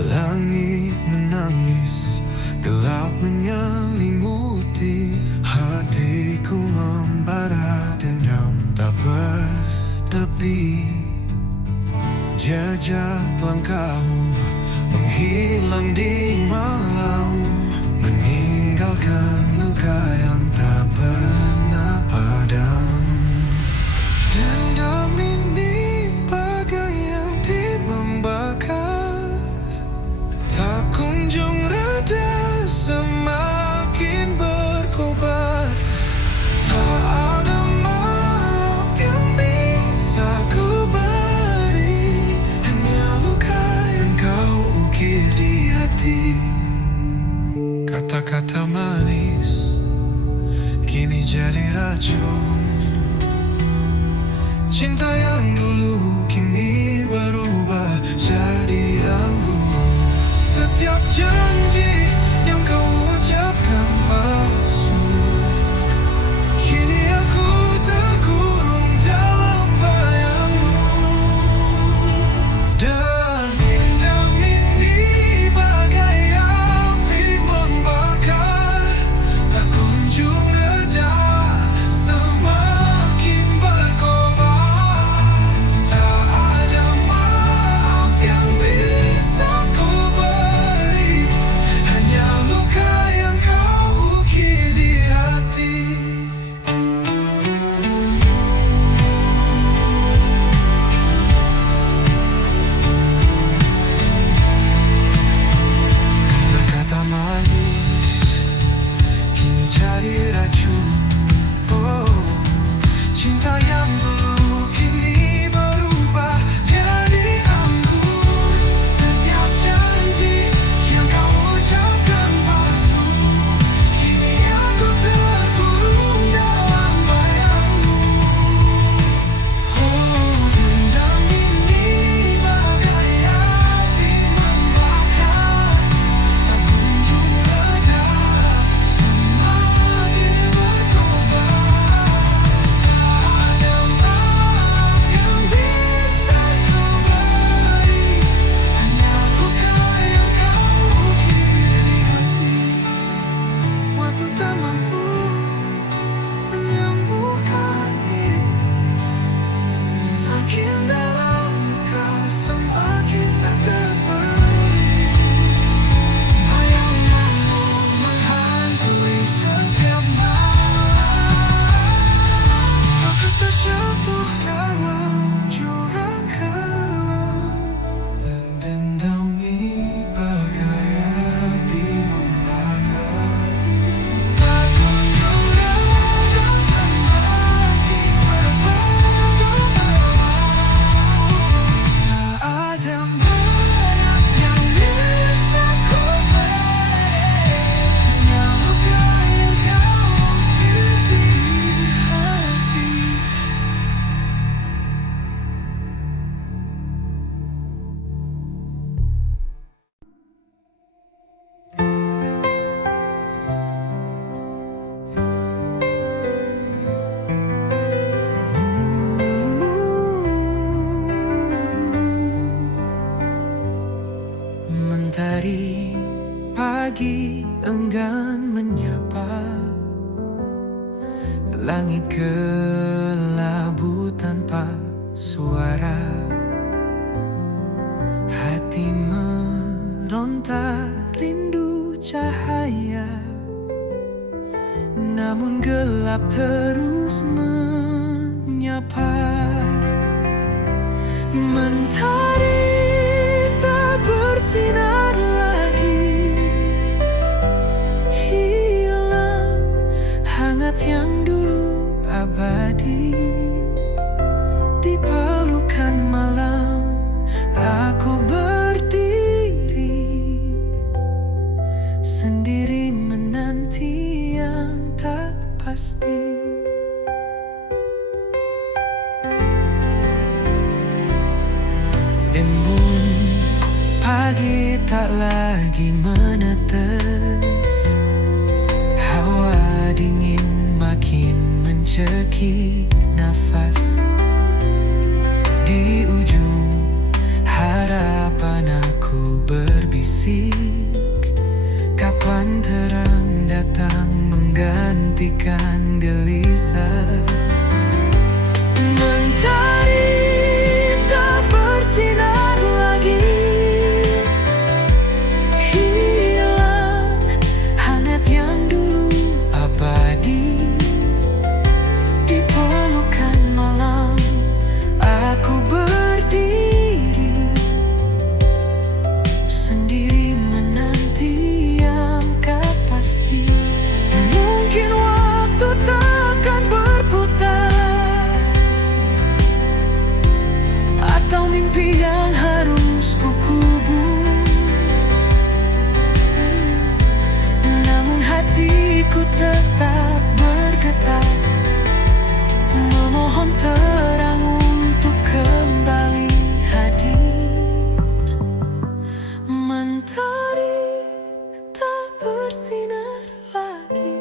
Langit menangis, gelap menyelimuti hatiku, membara dendam tak bertepi. Jejak langkahmu menghilang di malam, meninggalkan luka yang tak pernah padam. Dendam ini bagai api membakar, tak kunjung reda, semakin berkobar. Tak ada maaf yang bisa ku beri, hanya luka yang kau ukir di hati. Kata-kata manis kini jadi racun. Cinta yang dulu kini berubah jadi anggun. Setiap janji yang kau ucapkan palsu, kini aku terkurung dalam bayangmu. Dan dendam ini bagai api membakar, tak kunjung reda, semakin berkobar. Tak ada maaf yang bisa ku beri, hanya luka yang kau ukir di hati. Kata-kata manis kini jadi racun. Oh, cinta yang dulu kini berubah jadi anggun. Setiap janji yang kau ucapkan palsu, kini aku terkurung dalam bayangmu. Oh, dendam ini bagai api membakar, tak kunjung reda, semakin berkobar. Tak ada maaf yang bisa ku beri, hanya luka yang kau ukir di hati. Waktu tak mampu menyembuhkannya, semakin dalam luka, semakin tak terberi. Bayanganmu menghantui setiap malam, aku terjatuh dalam jurang kelam. Dan dendam ini bagai api membakar, tak kunjung reda, semakin berkobar. Tak ada maaf yang bisa ku beri, hanya luka yang kau ukir di hati. Mentari pagi enggan menyapa, langit kelabu tanpa suara. Hati meronta rindu cahaya, namun gelap terus menyapa. Mentari tak bersinar lagi, hilang hangat yang dulu abadi. Di pelukan malam aku berdiri, sendiri menanti yang tak pasti. Embun pagi tak lagi menetes, hawa dingin makin mencekik nafas. Di ujung harapan aku berbicara, berbisik, kapan terang datang menggantikan gelisah. Mentari tak bersinar lagi, hilang hangat yang dulu abadi. Di pelukan malam aku berdiri, sendiri menanti yang tak pasti. Mungkin waktu takkan berputar, atau mimpi yang harus kukubur. Namun hatiku tetap bergetar, memohon terang untuk kembali hadir. Mentari tak bersinar lagi,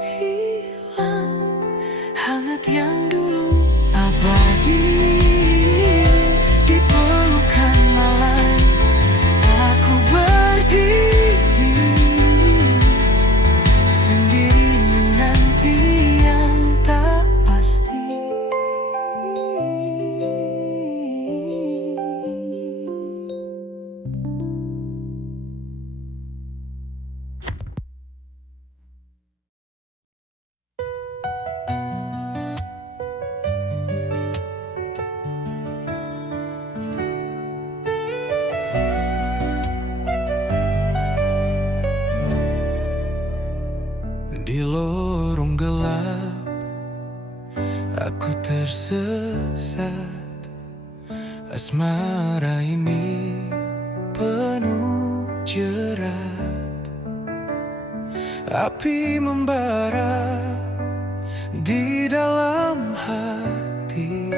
hilang hangat yang dulu abadi. Di pelukan malam aku berdiri, sendiri menanti yang tak pasti. Di lorong gelap aku tersesat, asmara ini penuh jerat. Api membara di dalam hati,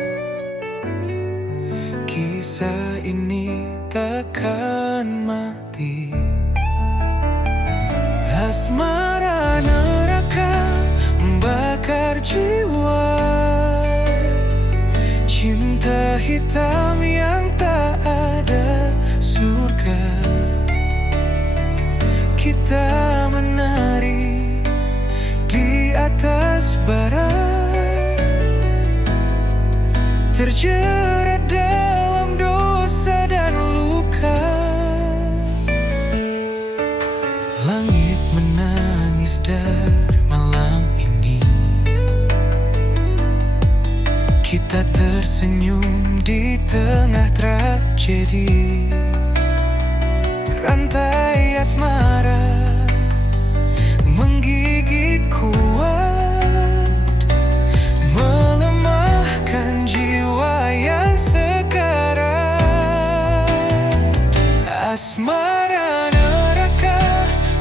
kisah ini takkan mati. Asmara neraka membakar jiwa, cinta hitam yang tak ada surga. Kita menari di atas bara, terjerat dalam dosa dan luka. Langit menangis dari malam ini, kita tersenyum di tengah tragedi. Rantai asmara menggigit kuat, melemahkan jiwa yang sekarat. Asmara neraka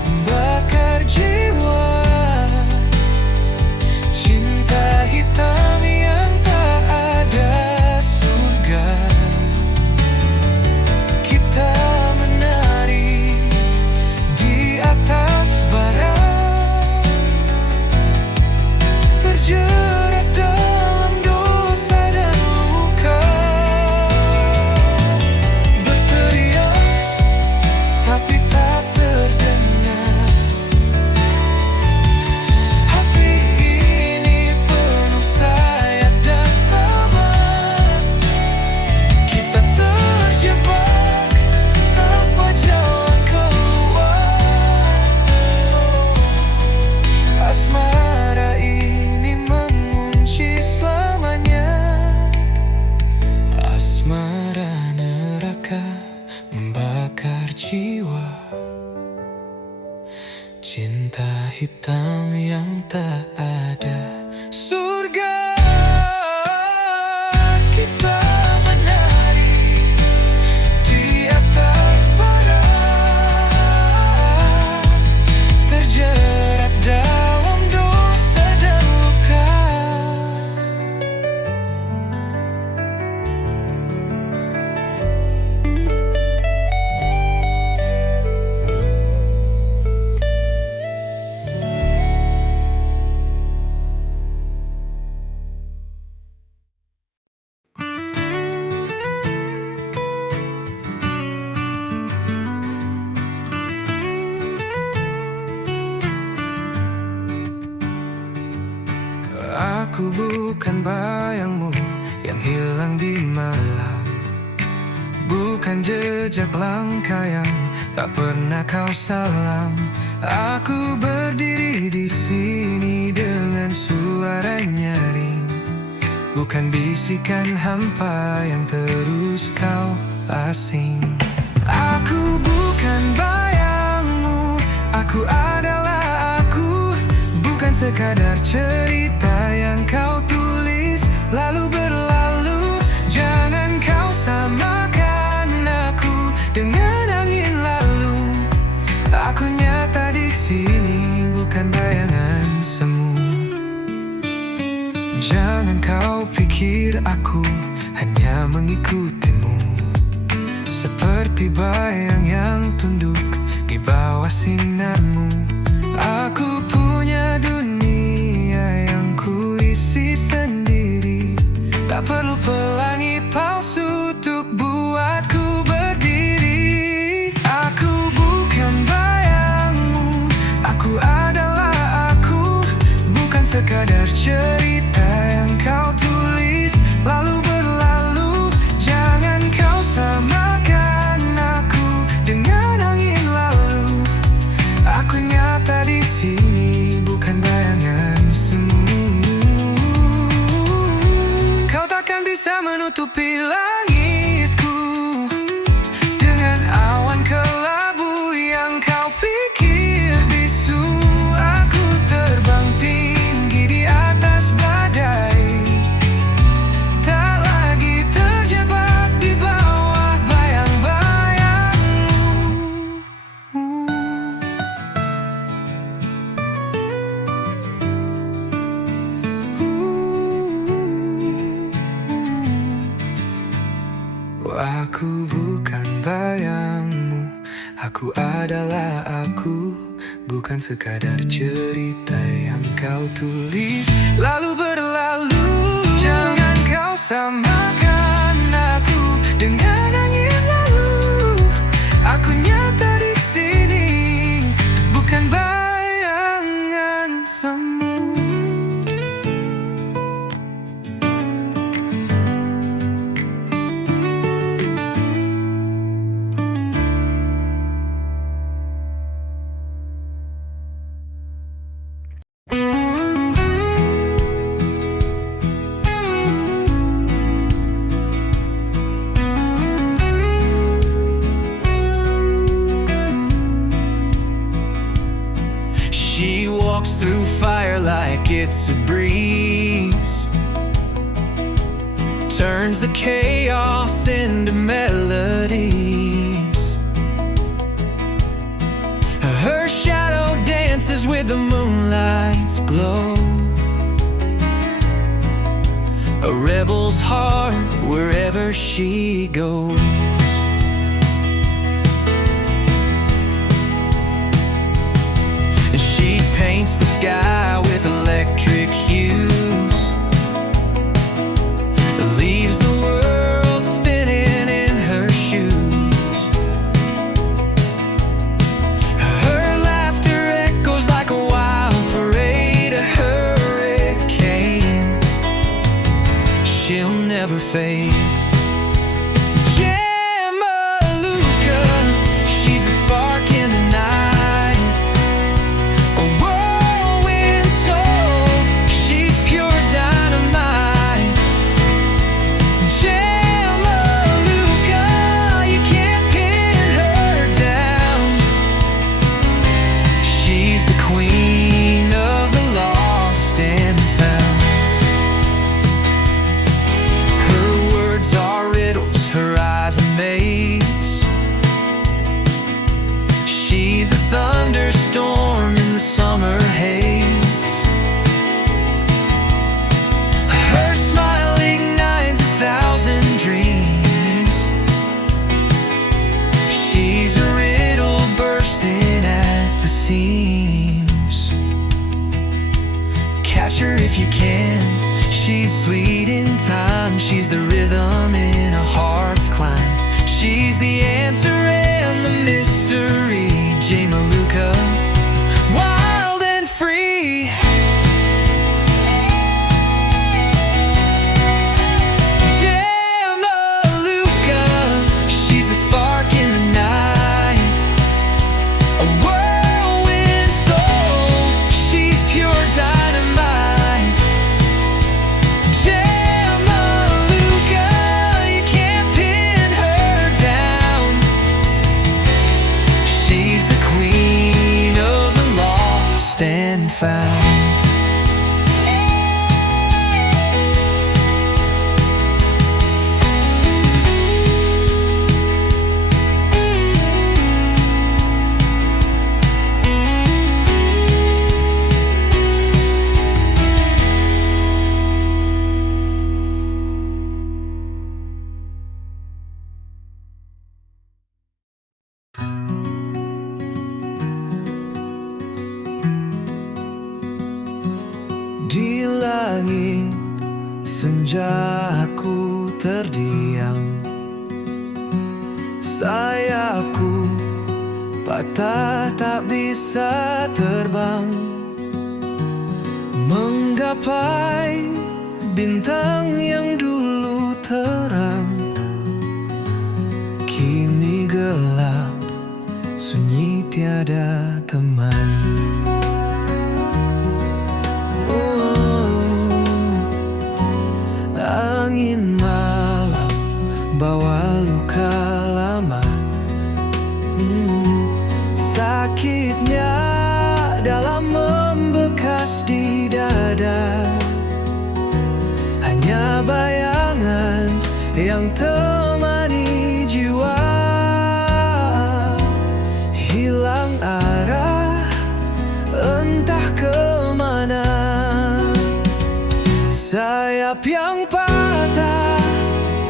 membakar jiwa, cinta hitam yang tak ada surga. Kita menari di atas bara, terjerat dalam dosa dan luka. Berteriak tapi tak terdengar, hati ini penuh sayat dan sabar. Kita terjebak tanpa jalan keluar. Asmara ini mengunci selamanya. Asmara neraka membakar jiwa, cinta hitam yang tak ada surga. Kita menari di atas bara, terjerat dalam dosa dan luka. Aku bukan bayangmu yang hilang di malam, bukan jejak langkah yang tak pernah kau salam. Aku berdiri di sini dengan suara nyaring, bukan bisikan hampa yang terus kau asing. Aku bukan bayangmu, aku adalah aku, bukan sekadar cerita yang kau tulis lalu berlalu. Jangan kau samakan aku dengan angin lalu. Aku nyata di sini, bukan bayangan semu. Jangan kau pikir aku hanya mengikutimu, seperti bayang yang tunduk di bawah sinarmu. Aku punya dunia yang kuisi sendiri, tak perlu pelangi palsu untuk buatku berdiri. Aku bukan bayangmu, aku adalah aku, bukan sekadar cerita yang kau tulis lalu berlalu. Jangan kau samakan aku dengan angin lalu. Aku nyata di sini, bukan bayangan semu. Kau takkan bisa menutupi langitku dengan awan kelabu yang kau pikir bisu. Aku terbang tinggi di atas badai, tak lagi terjebak di bawah bayang-bayangmu. Aku bukan bayangmu, aku adalah aku, bukan sekadar cerita yang kau tulis lalu berlalu. Jangan kau samakan aku dengan angin lalu. Aku nyata di sini, bukan bayangan semu. She walks through fire like it's a breeze, turns the chaos into melodies. Her shadow dances with the moonlight's glow, a rebel's heart wherever she goes. She paints the sky with electric hues, leaves the world spinning in her shoes. Her laughter echoes like a wild parade, a hurricane. She'll never fade. Jamaluka, she's the spark in the night, a whirlwind langit, senja aku terdiam. Sayapku patah tak bisa terbang, menggapai bintang yang dulu terang. Kini gelap, sunyi tiada teman. Angin malam bawa luka lama, sakitnya dalam membekas di dada. Hanya bayangan yang temani jiwa, hilang arah entah kemana. Sayap yang patah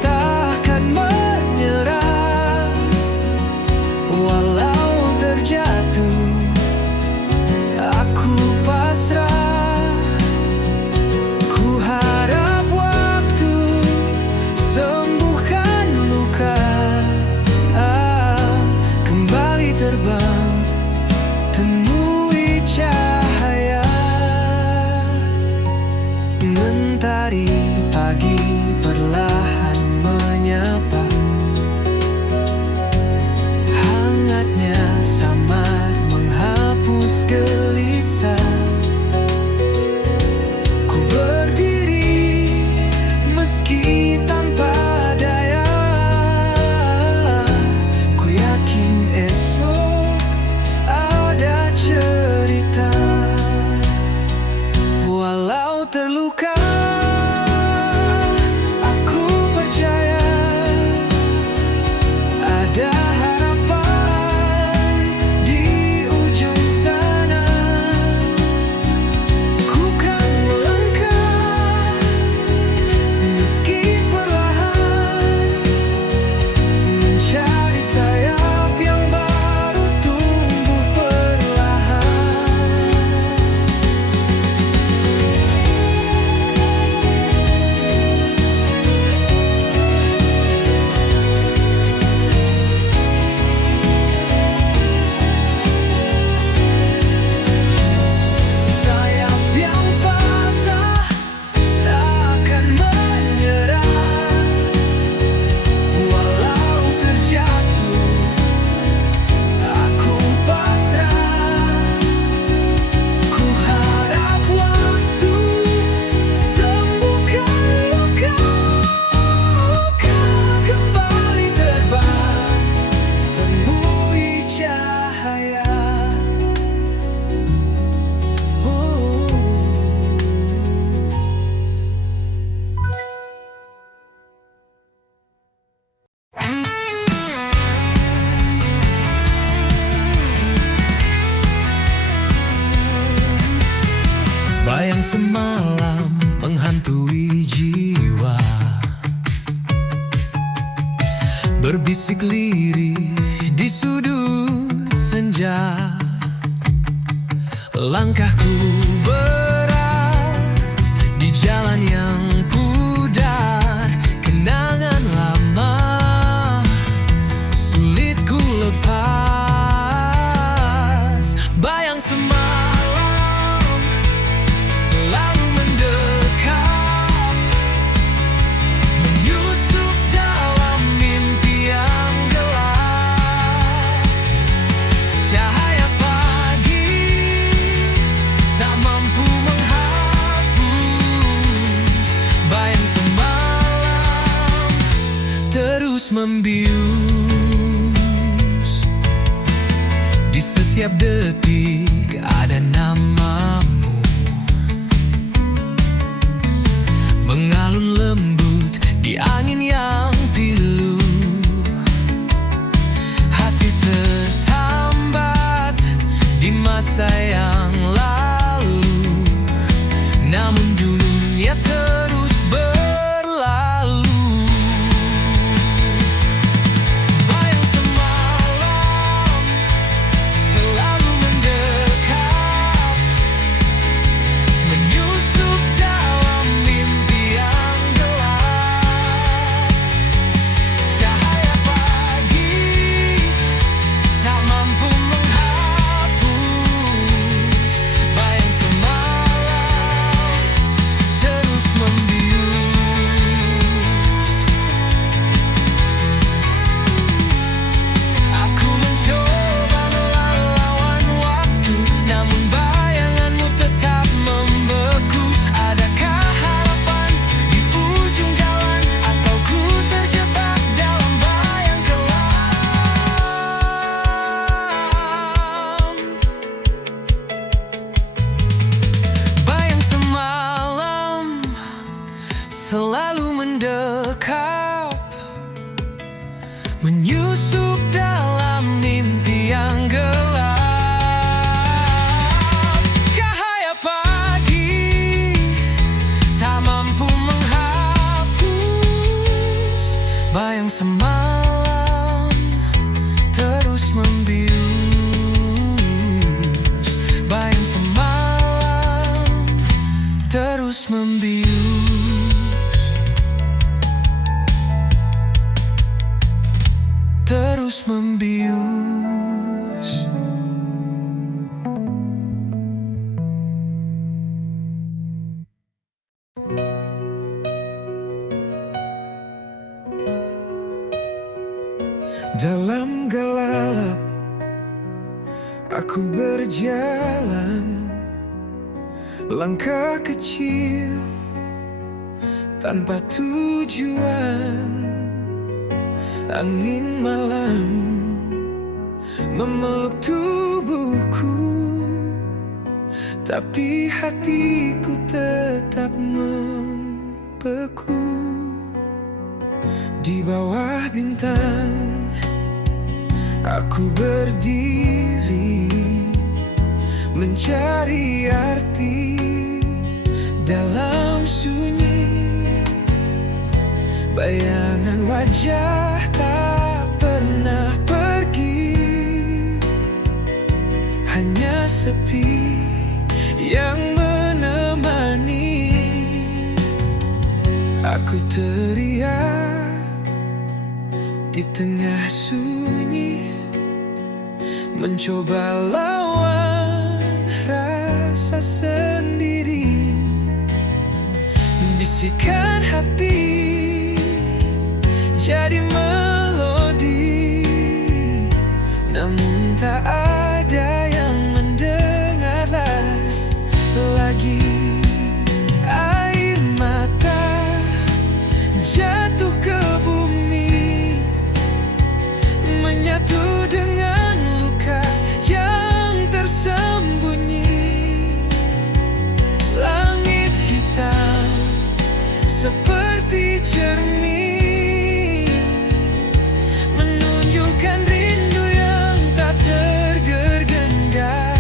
takkan menyerah, walau terjatuh aku pasrah. Ku harap waktu sembuhkan luka, kembali terbang, temui cahaya. Mentari pagi perlahan menyapa, hangatnya samar menghapus gelisah. Ku berdiri meski tanpa daya, ku yakin esok ada cerita. Walau terluka, aku percaya ada harapan di ujung sana. Ku kan melangkah meski perlahan, mencari sayap yang baru tumbuh perlahan. Sayap yang patah takkan menyerah, walau terjatuh aku pasrah. Ku harap waktu sembuhkan luka, kembali terbang, temui cahaya. Bayang semalam menghantui jiwa, berbisik lirih di sudut senja. Langkahku berat di jalan yang pudar, kenangan lama sulit ku lepas. Bayang semalam selalu mendekat, menyusup dalam mimpi yang gelap. Cahaya pagi tak mampu menghapus bayang semalam, terus membius. Di setiap detik ada namamu, mengalun lembut di angin yang pilu. Hati tertambat di masa yang lalu, namun dunia terus berlalu. Bayang semalam selalu mendekat, menyusup dalam terus membius. Dalam gelap aku berjalan, langkah kecil tanpa tujuan. Angin malam memeluk tubuhku, tapi hatiku tetap membeku. Di bawah bintang aku berdiri, mencari arti dalam sunyi. Bayangan wajah tak pernah pergi, hanya sepi yang menemani. Aku teriak di tengah sunyi, mencoba lawan rasa sendiri. Bisikan hati jadi melodi, namun tak ada yang mendengar lagi. Air mata jatuh ke bumi, menyatu dengan luka yang tersembunyi. Langit hitam seperti cermin, menunjukkan rindu yang tak tergenggam.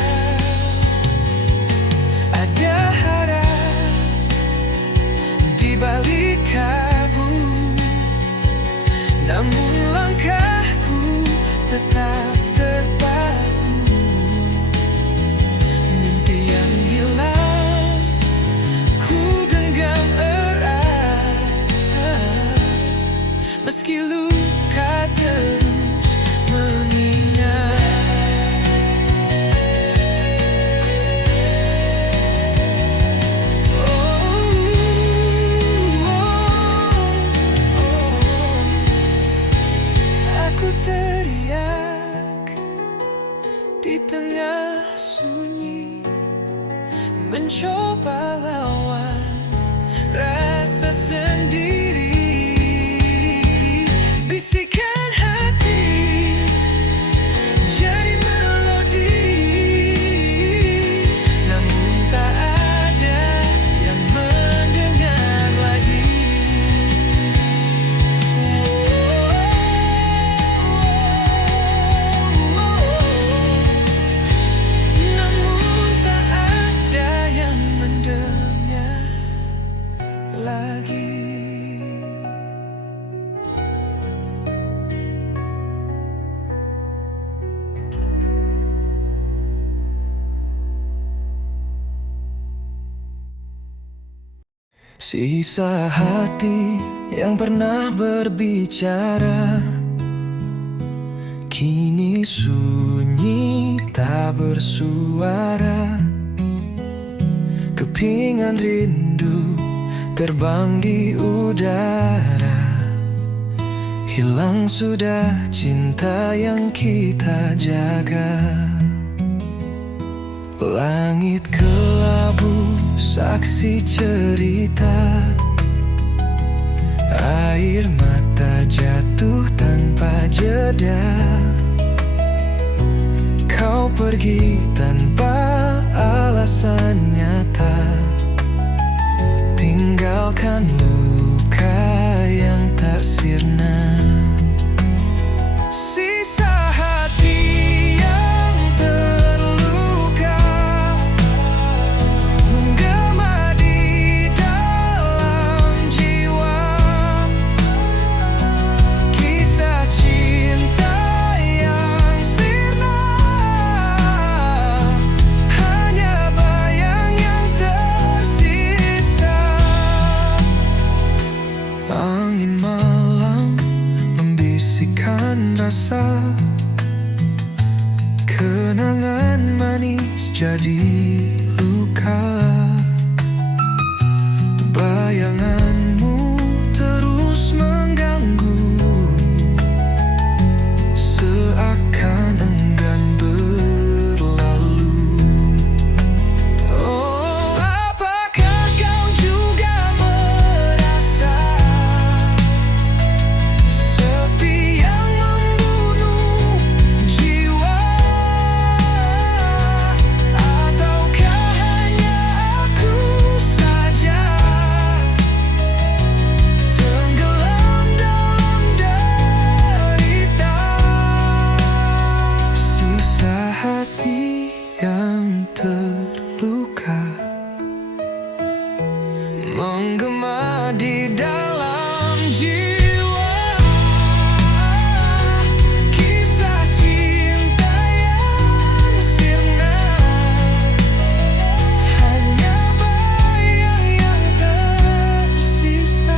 Ada harap di balik kabut, namun langkahku tetap terpaku. Mimpi yang hilang ku genggam erat, meski luka terus mengingat. Aku teriak di tengah sunyi, mencoba lawan rasa sendiri. Bisikan hati jadi melodi, namun tak ada yang mendengar lagi. Namun tak ada yang mendengar lagi. Sisa hati yang pernah berbicara kini sunyi tak bersuara. Kepingan rindu terbang di udara, hilang sudah cinta yang kita jaga. Langit kelabu saksi cerita, air mata jatuh tanpa jeda. Kau pergi tanpa alasan nyata, tinggalkan luka yang tak sirna. Sisa hati yang terluka menggema di dalam jiwa. Kisah cinta yang sirna, hanya bayang yang tersisa. Angin malam Kenangan manis jadi luka. Bayanganmu terus mengganggu, seakan enggan berlalu. Oh, apakah kau juga merasa sepi yang membunuh jiwa? Ataukah hanya aku saja tenggelam dalam derita? Sisa hati yang terluka menggema di dalam jiwa. Kisah cinta yang sirna, hanya bayang yang tersisa.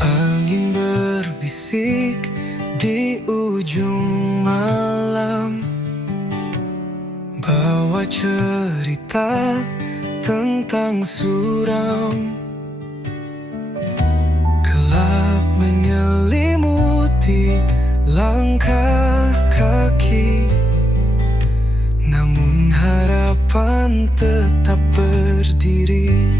Angin berbisik di ujung malam, bawa cerita tentang suram. Gelap menyelimuti langkah kaki, namun harapan tetap berdiri.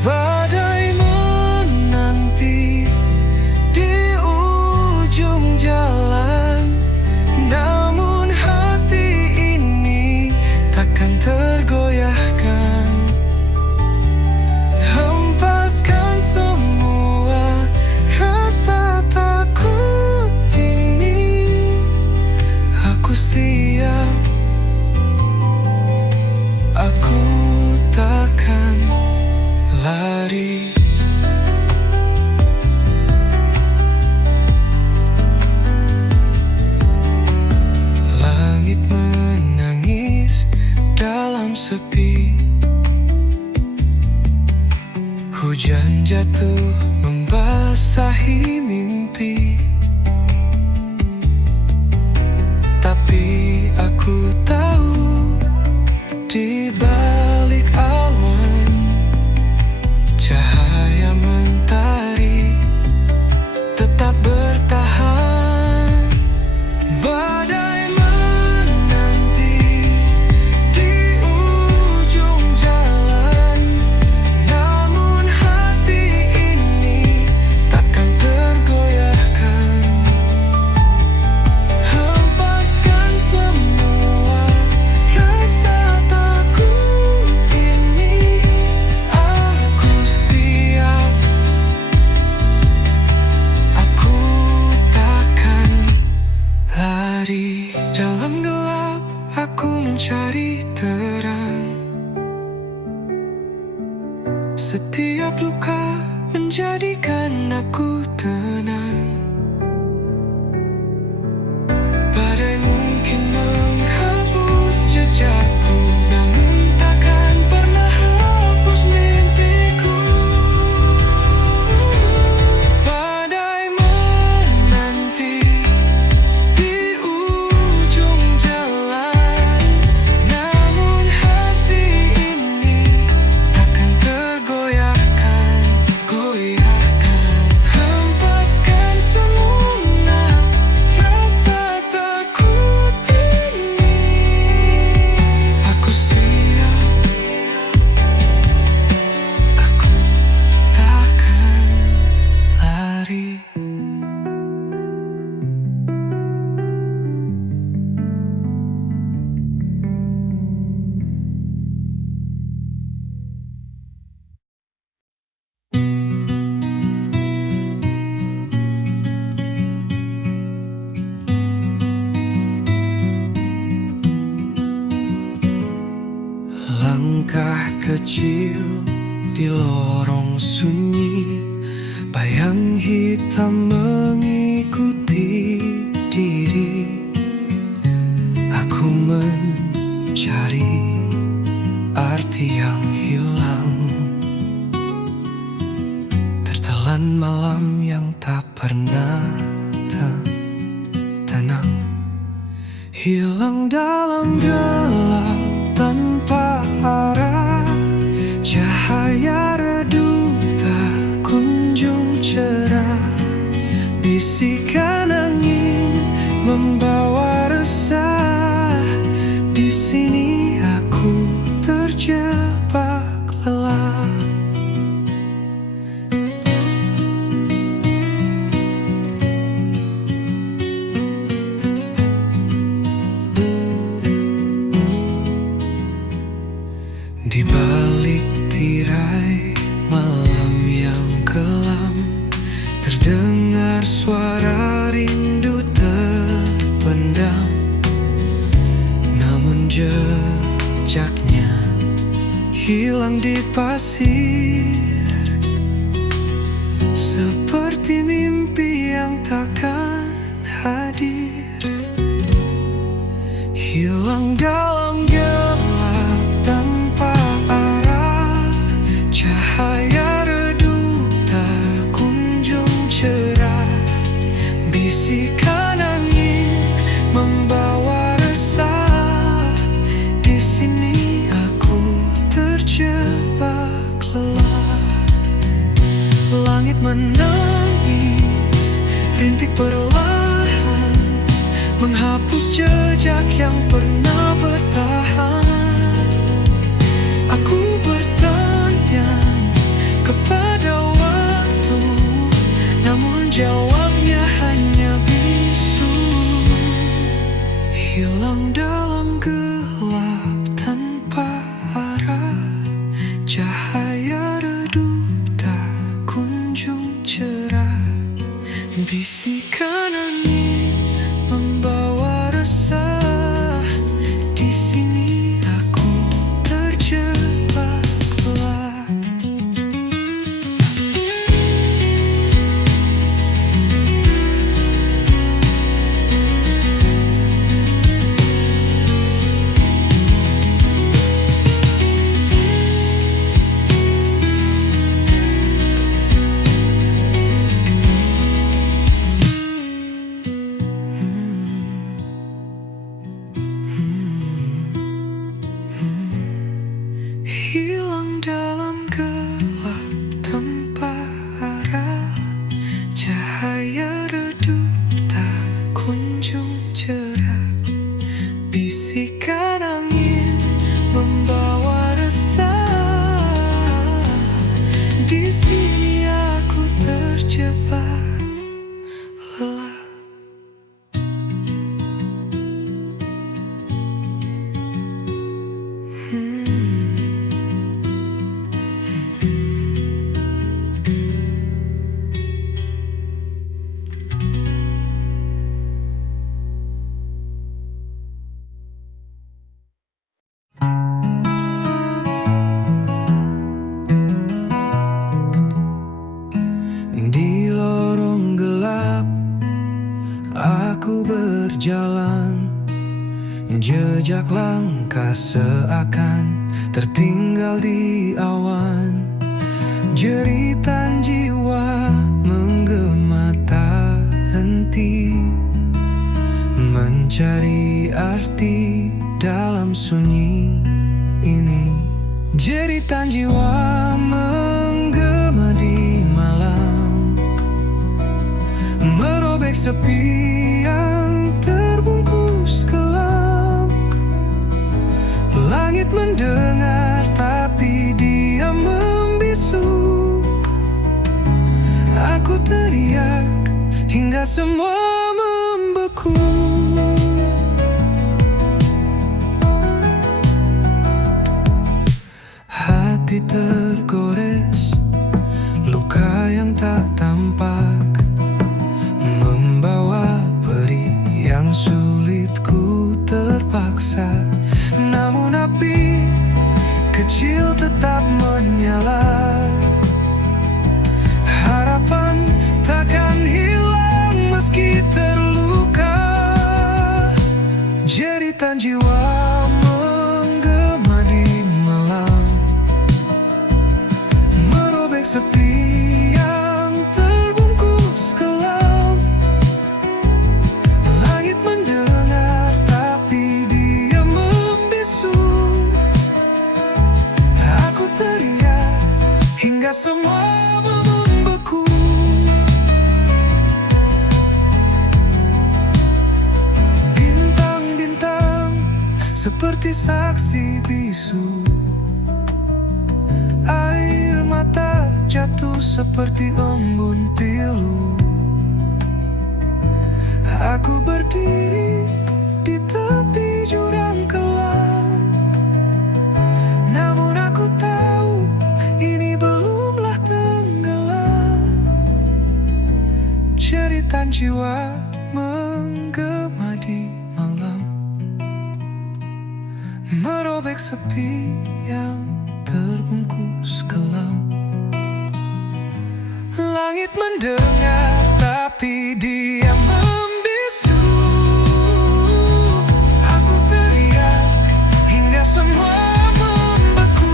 Badai menanti di ujung jalan, namun hati ini takkan tergoyahkan. Hempaskan semua rasa takut ini, aku siap, aku takkan lari. Langit menangis dalam sepi, hujan jatuh membasahi mimpi. Tapi aku tahu di balik awan cahaya mentari tetap bertahan. Badai menanti di ujung jalan, namun hati ini takkan tergoyahkan. Hempaskan semua rasa takut ini, aku siap, aku takkan lari. Dalam gelap aku mencari terang, setiap luka menjadikan aku tenang. Badai mungkin menghapus jejakku, namun takkan pernah hapus mimpiku. Badai menanti di ujung jalan, namun hati ini takkan tergoyahkan. Hempaskan langkah kecil di lorong sunyi, bayang hitam mengikuti diri. Aku mencari arti yang hilang, tertelan malam yang tak pernah tenang, hilang dalam gelap tanpa arah. Cahaya redup tak kunjung cerah, bisikan angin membawa resah. Di sini aku terjebak lelah. Di balik tirai malam yang kelam, terdengar suara rindu terpendam. Namun jejaknya hilang di pasir, seperti mimpi yang takkan hadir. Hilang dalam gelap tanpa arah, cahaya redup tak kunjung cerah. Bisikan angin membawa resah. Di sini aku terjebak lelah. Langit menangis, rintik perlahan menghapus jejak yang pernah bertahan. Aku bertanya kepada waktu, namun jawabnya hanya bisu. Hilang dalam gelap tanpa arah, cahaya redup tak kunjung cerah. Bisikan angin membawa resah. Di sini aku terjebak lelah. Hilang dalam gelap tanpa arah, cahaya redup tak kunjung cerah. Bisikan angin membawa resah. Di sini aku terjebak lelah. Di lorong gelap aku berjalan, jejak langkah seakan tertinggal di awan. Jeritan jiwa menggema tak henti, mencari arti dalam sunyi ini. Jeritan jiwa menggema di malam, merobek sepi yang terbungkus kelam. Langit mendengar tapi dia membisu. Aku teriak hingga semua membeku. Hati tergores, luka yang tak tampak, membawa perih yang sulit ku terpaksa. Namun api kecil kecil tetap menyala. Harapan takkan hilang meski terluka. Jeritan jiwa menggema di malam, merobek sepi yang terbungkus kelam. Langit mendengar tapi dia membisu. Aku teriak hingga semua membeku. Bintang-bintang seperti saksi bisu. Air mata jatuh seperti embun pilu. Aku berdiri di tepi jurang kelam, namun aku tahu ini belumlah tenggelam. Jeritan jiwa menggema di malam, merobek sepi yang terbungkus kelam. Langit mendengar tapi dia membisu. Aku teriak hingga semua membeku.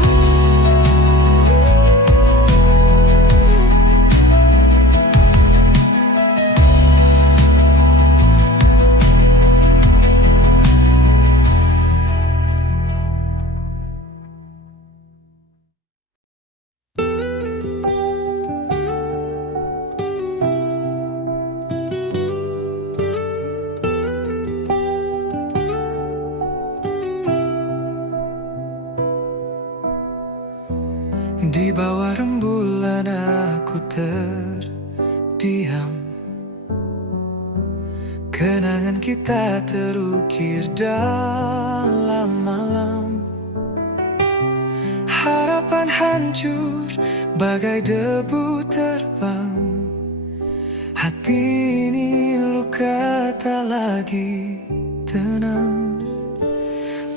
Di bawah rembulan aku terdiam. Kenangan kita terukir dalam malam. Harapan hancur bagai debu terbang. Hati ini luka tak lagi tenang.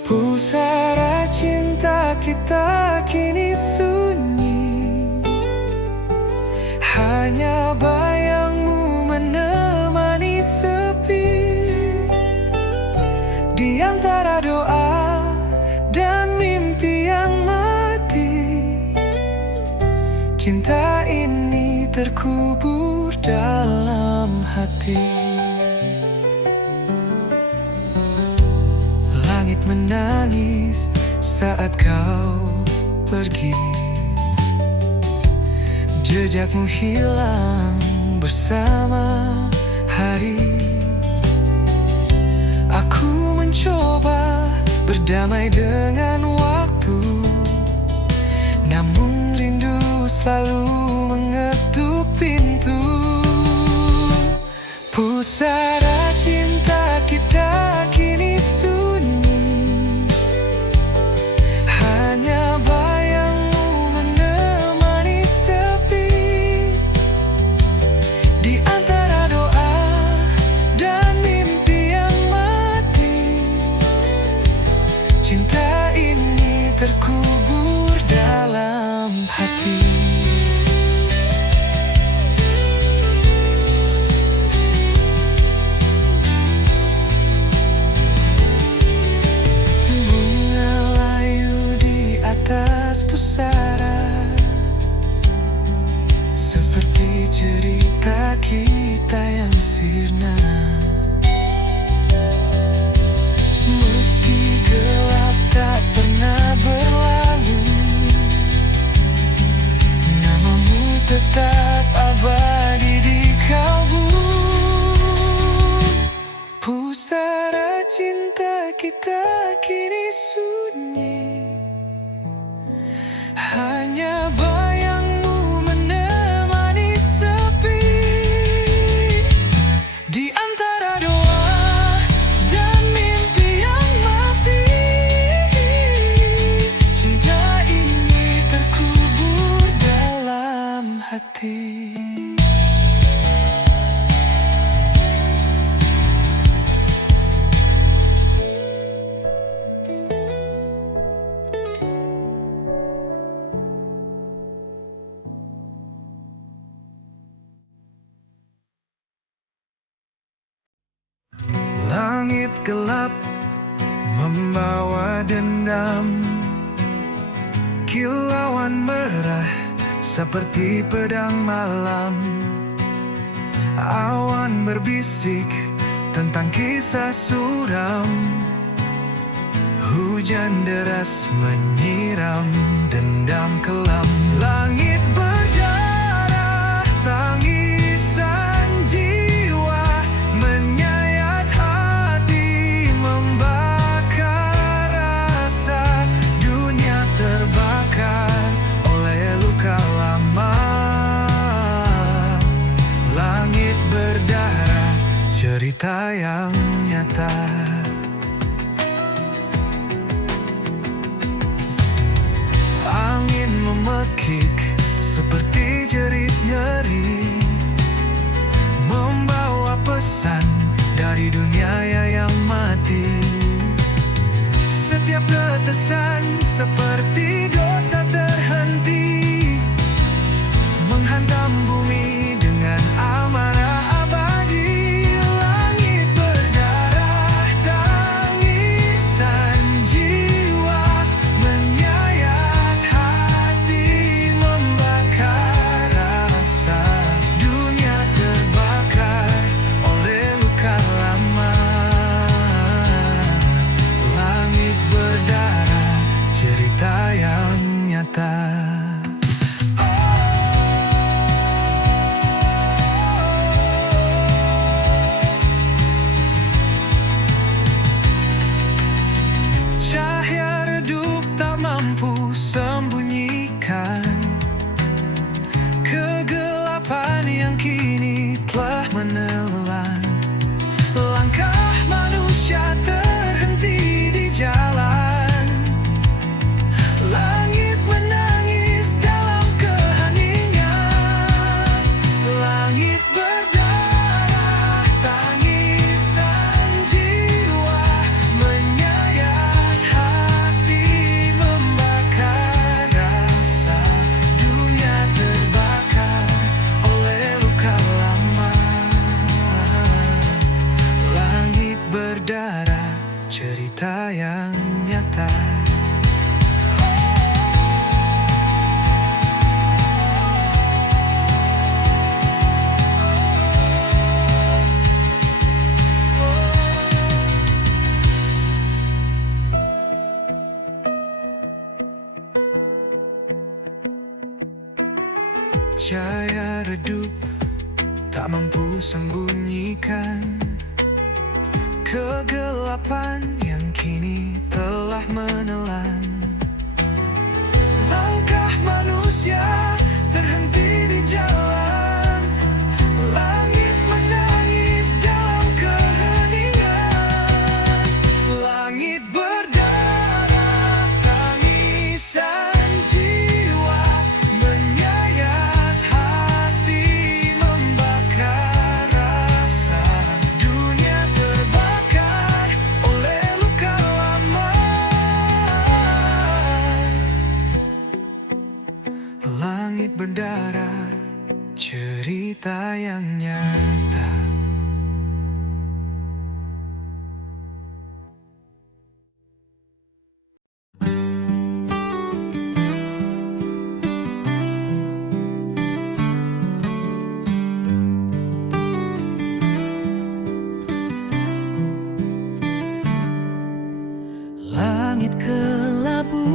Pusara cinta kita kini sunyi. Hanya bayangmu menemani sepi. Di antara doa dan mimpi yang mati, cinta ini terkubur dalam hati. Langit menangis saat kau pergi. Jejakmu hilang bersama hari. Aku mencoba berdamai dengan waktu, namun rindu selalu mengetuk pintu. Pusara cinta kita kini sunyi. Hanya bayangmu menemani sepi. Di antara doa dan mimpi yang mati, cinta ini terkubur dalam hati. Pusara seperti cerita kita yang sirna. Meski gelap tak pernah berlalu, namamu tetap abadi di kalbu. Pusara cinta kita kini sunyi. Hanya bayangmu menemani sepi. Di antara doa dan mimpi yang mati, cinta ini terkubur dalam hati. membawa dendam. Kilauan merah seperti pedang malam. Awan berbisik tentang kisah suram. Hujan deras menyiram dendam kelam. Langit berdarah, tangisan jiwa menyayat hati, membakar rasa. Dunia terbakar oleh luka lama. Langit berdarah, cerita yang nyata. Angin memekik seperti jerit nyeri, membawa pesan dari dunia yang mati. Setiap tetesan seperti dosa terhenti, menghantam bumi dengan amarah abadi. Langit berdarah, tangisan jiwa menyayat hati, membakar rasa. Dunia terbakar oleh luka lama. Langit berdarah, cerita yang nyata. Cahaya redup tak mampu sembunyikan kegelapan yang kini telah menelan. Langkah manusia terhenti di jalan. Langit menangis dalam keheningan. Langit berdarah, tangisan jiwa menyayat hati, membakar rasa. Dunia terbakar oleh luka lama. Langit berdarah, cerita yang nyata. Cahaya redup tak mampu sembunyikan kegelapan yang kini telah menelan. Langkah manusia terhenti di jalan. Langit menangis dalam keheningan. Langit berdarah, tangisan jiwa menyayat hati, membakar rasa. Dunia terbakar oleh luka lama. Langit berdarah, cerita yang nyata. Langit kelabu,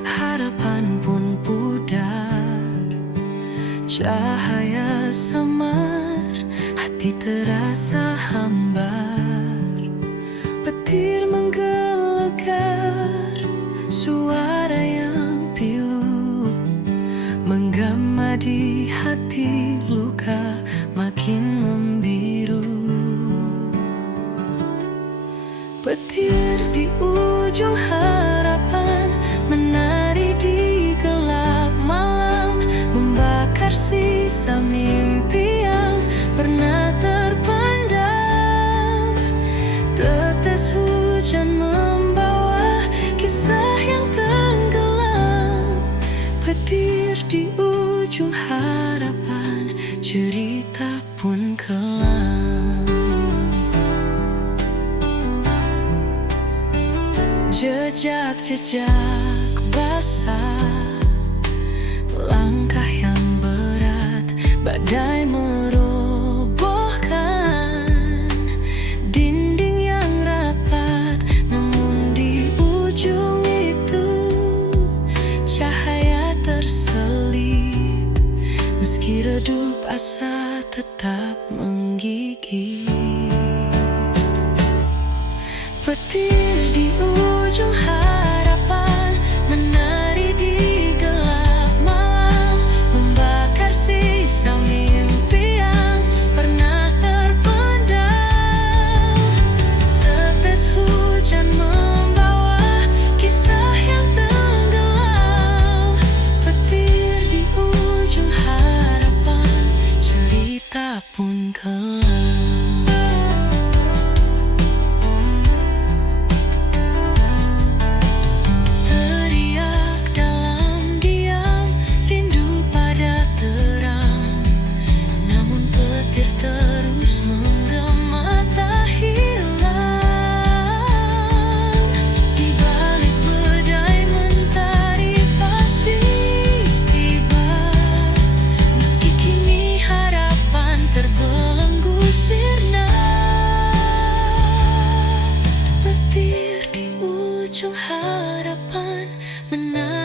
harapan pun pudar. Cahaya samar, hati terasa hambar. Petir menggelegar, suara yang pilu menggema di hati, luka makin membiru. Petir di ujung harapan menari di gelap malam, membakar sisa mimpi yang pernah terpendam. Tetes hujan membawa kisah yang tenggelam. Petir di ujung harapan, cerita pun kelam. Jejak-jejak basah, langkah yang berat, badai merobohkan dinding yang rapat. Namun di ujung itu cahaya terselip, meski redup asa tetap menggigit. Petir di ujung harapan menari di gelap malam, membakar sisa mimpi yang pernah terpendam. Tetes hujan membawa kisah yang tenggelam. Petir di ujung harapan, cerita pun kelam. Harapan menari